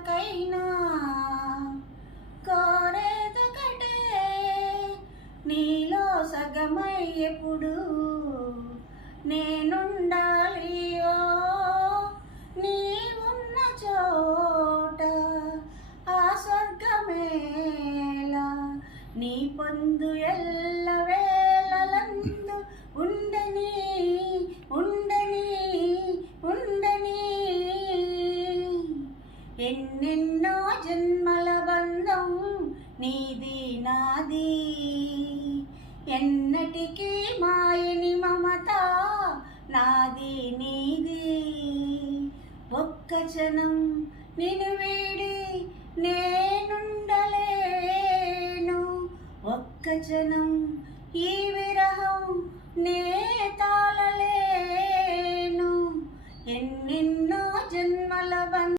కొరకైనా కోరేదొకటే, నీలో సగమై ఎప్పుడు నేనుండాలి. ఓ నీవున్న చోట ఆ స్వర్గమేలా, నీ పొందు ఎల్లవేళలందు ఉండని ఉండని ఉండని. ఎన్నెన్నో జన్మల బంధం నీది నాది, ఎన్నటికీ మాయని మమత నాది నీది. ఒక్క క్షణం నిన్ను వీడి నేనుండలేను, ఒక్క క్షణం ఈ విరహం నే